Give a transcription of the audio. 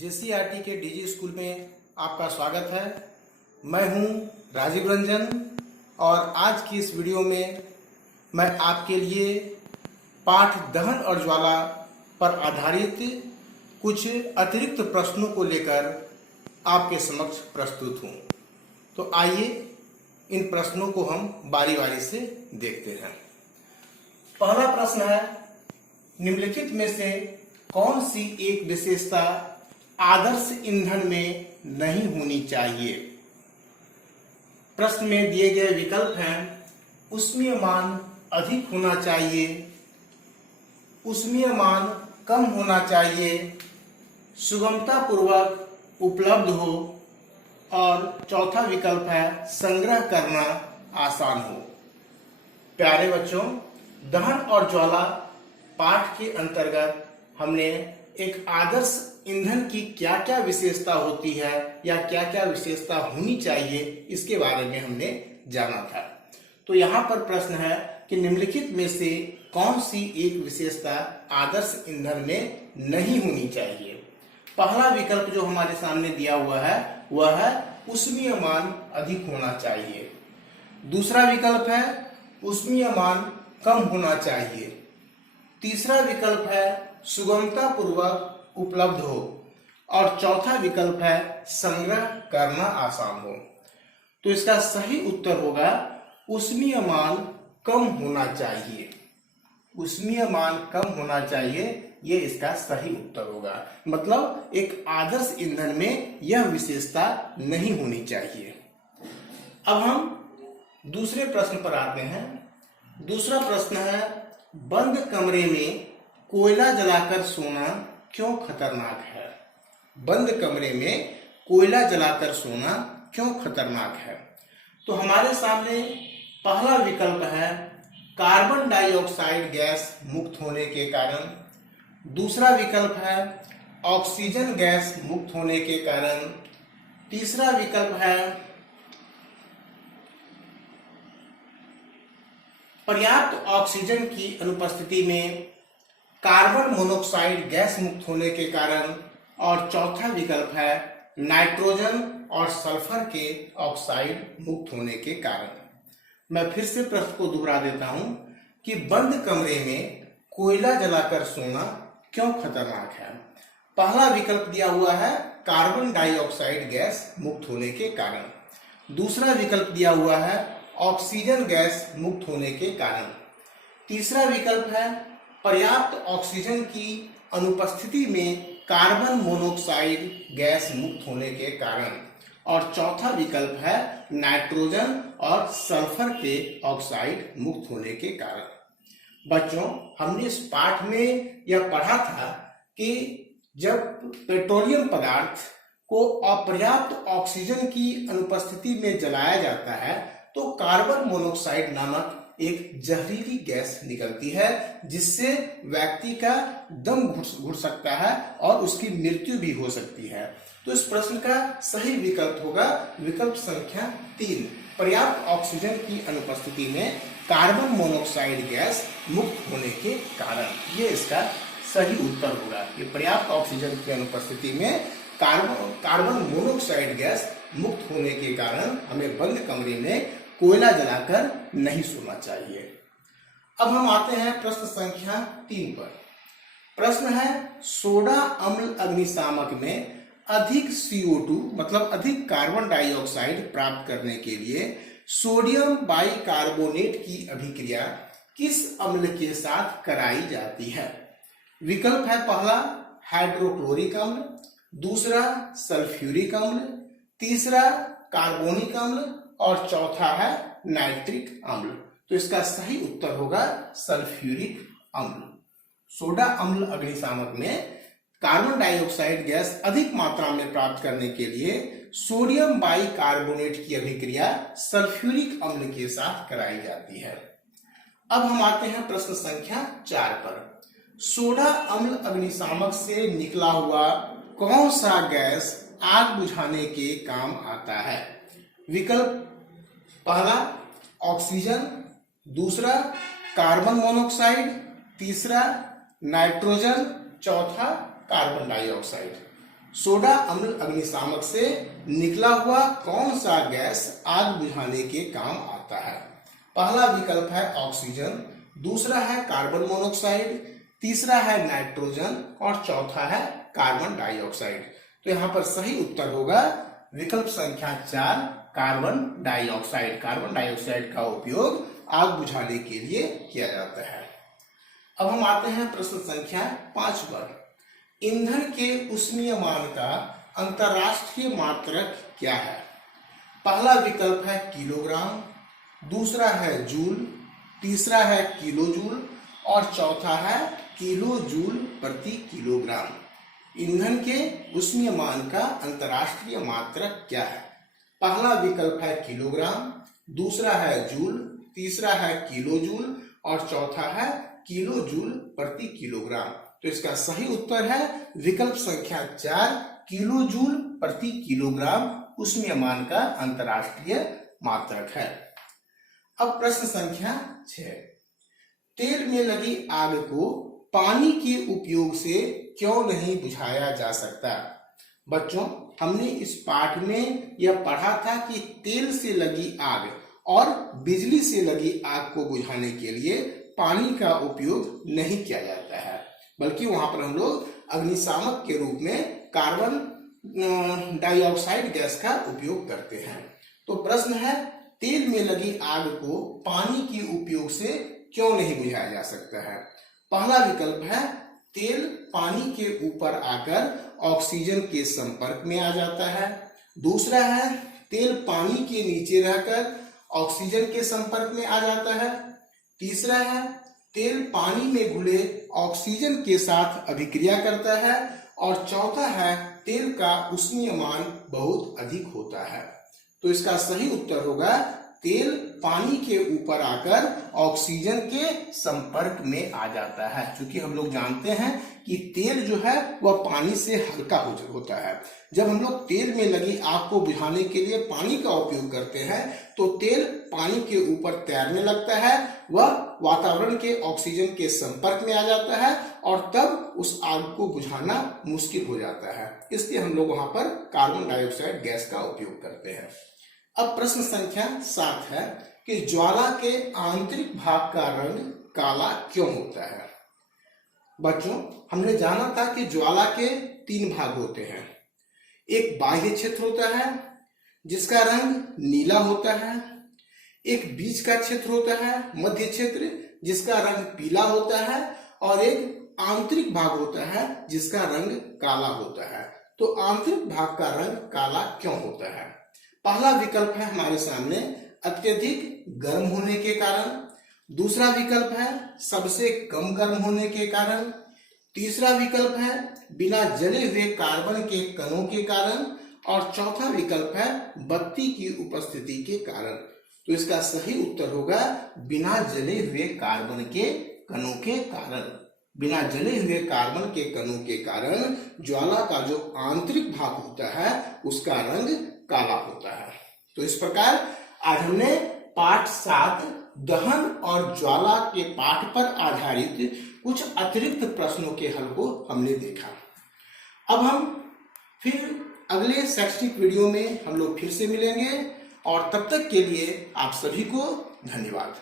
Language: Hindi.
जेसीईआरटी के डीजी स्कूल में आपका स्वागत है। मैं हूं राजीव रंजन और आज की इस वीडियो में मैं आपके लिए पाठ दहन और ज्वाला पर आधारित कुछ अतिरिक्त प्रश्नों को लेकर आपके समक्ष प्रस्तुत हूं। तो आइए इन प्रश्नों को हम बारी बारी से देखते हैं। पहला प्रश्न है, निम्नलिखित में से कौन सी एक विशेषता आदर्श ईंधन में नहीं होनी चाहिए? प्रश्न में दिए गए विकल्प हैं, ऊष्मीयमान अधिक होना चाहिए, ऊष्मीयमान कम होना चाहिए, सुगमता पूर्वक उपलब्ध हो और चौथा विकल्प है संग्रह करना आसान हो। प्यारे बच्चों, दहन और ज्वाला पाठ के अंतर्गत हमने एक आदर्श ईंधन की क्या क्या विशेषता होती है या क्या क्या विशेषता होनी चाहिए इसके बारे में हमने जाना था। तो यहाँ पर प्रश्न है कि निम्नलिखित में से कौन सी एक विशेषता आदर्श ईंधन में नहीं होनी चाहिए? पहला विकल्प जो हमारे सामने दिया हुआ है वह है ऊष्मीयमान अधिक होना चाहिए। दूसरा विकल्प है ऊष्मीयमान कम होना चाहिए। तीसरा विकल्प है सुगमता पूर्वक उपलब्ध हो और चौथा विकल्प है संग्रह करना आसान हो। तो इसका सही उत्तर होगा ऊष्मीयमान कम होना चाहिए। ऊष्मीयमान कम होना चाहिए, ये इसका सही उत्तर होगा। मतलब एक आदर्श ईंधन में यह विशेषता नहीं होनी चाहिए। अब हम दूसरे प्रश्न पर आते हैं। दूसरा प्रश्न है, बंद कमरे में कोयला जलाकर सोना क्यों खतरनाक है? बंद कमरे में कोयला जलाकर सोना क्यों खतरनाक है? तो हमारे सामने पहला विकल्प है कार्बन डाइऑक्साइड गैस मुक्त होने के कारण। दूसरा विकल्प है ऑक्सीजन गैस मुक्त होने के कारण। तीसरा विकल्प है पर्याप्त ऑक्सीजन की अनुपस्थिति में कार्बन मोनोऑक्साइड गैस मुक्त होने के कारण। और चौथा विकल्प है नाइट्रोजन और सल्फर के ऑक्साइड मुक्त होने के कारण। मैं फिर से प्रश्न को दोहरा देता हूं कि बंद कमरे में कोयला जलाकर सोना क्यों खतरनाक है? पहला विकल्प दिया हुआ है कार्बन डाइऑक्साइड गैस मुक्त होने के कारण। दूसरा विकल्प दिया हुआ है ऑक्सीजन गैस मुक्त होने के कारण। तीसरा विकल्प है पर्याप्त ऑक्सीजन की अनुपस्थिति में कार्बन मोनोऑक्साइड गैस मुक्त होने के कारण। और चौथा विकल्प है नाइट्रोजन और सल्फर के ऑक्साइड मुक्त होने के कारण। बच्चों, हमने इस पाठ में यह पढ़ा था कि जब पेट्रोलियम पदार्थ को अपर्याप्त ऑक्सीजन की अनुपस्थिति में जलाया जाता है तो कार्बन मोनोऑक्साइड नामक एक जहरीली गैस निकलती है, जिससे व्यक्ति का दम घुट सकता है और उसकी मृत्यु भी हो सकती है। तो इस प्रश्न का सही विकल्प होगा विकल्प संख्या 3, पर्याप्त ऑक्सीजन की अनुपस्थिति में कार्बन मोनोऑक्साइड गैस मुक्त होने के कारण। ये इसका सही उत्तर होगा कि पर्याप्त ऑक्सीजन की अनुपस्थिति में कार्बन मोनोऑक्साइड गैस मुक्त होने के कारण हमें बंद कमरे में कोयला जलाकर नहीं सोना चाहिए। अब हम आते हैं प्रश्न संख्या 3 पर। प्रश्न है, सोडा अम्ल अग्निशामक में अधिक CO2 मतलब अधिक कार्बन डाइऑक्साइड प्राप्त करने के लिए सोडियम बाइकार्बोनेट की अभिक्रिया किस अम्ल के साथ कराई जाती है? विकल्प है पहला हाइड्रोक्लोरिक अम्ल, दूसरा सल्फ्यूरिक अम्ल, तीसरा कार्बोनिक अम्ल और चौथा है नाइट्रिक अम्ल। तो इसका सही उत्तर होगा सल्फ्यूरिक अम्ल। सोडा अम्ल अग्निशामक में कार्बन डाइऑक्साइड गैस अधिक मात्रा में प्राप्त करने के लिए सोडियम बाइकार्बोनेट की अभिक्रिया सल्फ्यूरिक अम्ल के साथ कराई जाती है। अब हम आते हैं प्रश्न संख्या 4 पर। सोडा अम्ल अग्निशामक से निकला हुआ कौन सा गैस आग बुझाने के काम आता है? विकल्प पहला ऑक्सीजन, दूसरा कार्बन मोनोऑक्साइड, तीसरा नाइट्रोजन, चौथा कार्बन डाइऑक्साइड। सोडा अम्ल अग्निशामक से निकला हुआ कौन सा गैस आग बुझाने के काम आता है? पहला विकल्प है ऑक्सीजन, दूसरा है कार्बन मोनोऑक्साइड, तीसरा है नाइट्रोजन और चौथा है कार्बन डाइऑक्साइड। तो यहाँ पर सही उत्तर होगा विकल्प संख्या 4, कार्बन डाइऑक्साइड। कार्बन डाइऑक्साइड का उपयोग आग बुझाने के लिए किया जाता है। अब हम आते हैं प्रश्न संख्या 5 पर। ईंधन के उष्मीयमान का अंतरराष्ट्रीय मात्रक क्या है? पहला विकल्प है किलोग्राम, दूसरा है जूल, तीसरा है किलो जूल और चौथा है किलो जूल प्रति किलोग्राम। ईंधन के उष्मीयमान का अंतरराष्ट्रीय मात्रक क्या है? पहला विकल्प है किलोग्राम, दूसरा है जूल, तीसरा है किलो जूल और चौथा है किलो जूल प्रति किलोग्राम। तो इसका सही उत्तर है विकल्प संख्या 4, किलो जूल प्रति किलोग्राम उष्मीयमान का अंतरराष्ट्रीय मात्रक है। अब प्रश्न संख्या 6, तेल में लगी आग को पानी के उपयोग से क्यों नहीं बुझाया जा सकता? बच्चों, हमने इस पाठ में यह पढ़ा था कि तेल से लगी आग और बिजली से लगी आग को बुझाने के लिए पानी का उपयोग नहीं किया जाता है, बल्कि वहां पर हम लोग अग्निशामक के रूप में कार्बन डाइऑक्साइड गैस का उपयोग करते हैं। तो प्रश्न है, तेल में लगी आग को पानी के उपयोग से क्यों नहीं बुझाया जा सकता है? पहला विकल्प है तेल पानी के ऊपर आकर ऑक्सीजन के संपर्क में आ जाता है, दूसरा है तेल पानी के नीचे रहकर ऑक्सीजन के संपर्क में आ जाता है, तीसरा है तेल पानी में घुले ऑक्सीजन के साथ अभिक्रिया करता है और चौथा है तेल का उष्मीयमान बहुत अधिक होता है। तो इसका सही उत्तर होगा तेल पानी के ऊपर आकर ऑक्सीजन के संपर्क में आ जाता है। क्योंकि हम लोग जानते हैं कि तेल जो है वह पानी से हल्का होता है। जब हम लोग तेल में लगी आग को बुझाने के लिए पानी का उपयोग करते हैं तो तेल पानी के ऊपर तैरने लगता है, वह वातावरण के ऑक्सीजन के संपर्क में आ जाता है और तब उस आग को बुझाना मुश्किल हो जाता है। इसलिए हम लोग वहां पर कार्बन डाइऑक्साइड गैस का उपयोग करते हैं। अब प्रश्न संख्या 7 है कि ज्वाला के आंतरिक भाग का रंग काला क्यों होता है? बच्चों, हमने जाना था कि ज्वाला के 3 भाग होते हैं। एक बाह्य क्षेत्र होता है जिसका रंग नीला होता है, एक बीच का क्षेत्र होता है मध्य क्षेत्र जिसका रंग पीला होता है और एक आंतरिक भाग होता है जिसका रंग काला होता है। तो आंतरिक भाग का रंग काला क्यों होता है? पहला विकल्प है हमारे सामने अत्यधिक गर्म होने के कारण, दूसरा विकल्प है सबसे कम गर्म होने के कारण, तीसरा विकल्प है बिना जले हुए कार्बन के कणों के कारण और चौथा विकल्प है बत्ती की उपस्थिति के कारण। तो इसका सही उत्तर होगा बिना जले हुए कार्बन के कणों के कारण। बिना जले हुए कार्बन के कणों के कारण ज्वाला का जो आंतरिक भाग होता है उसका रंग काला होता है। तो इस प्रकार आज हमने पाठ 7 दहन और ज्वाला के पाठ पर आधारित कुछ अतिरिक्त प्रश्नों के हल को हमने देखा। अब हम फिर अगले शैक्षणिक वीडियो में हम लोग फिर से मिलेंगे और तब तक के लिए आप सभी को धन्यवाद।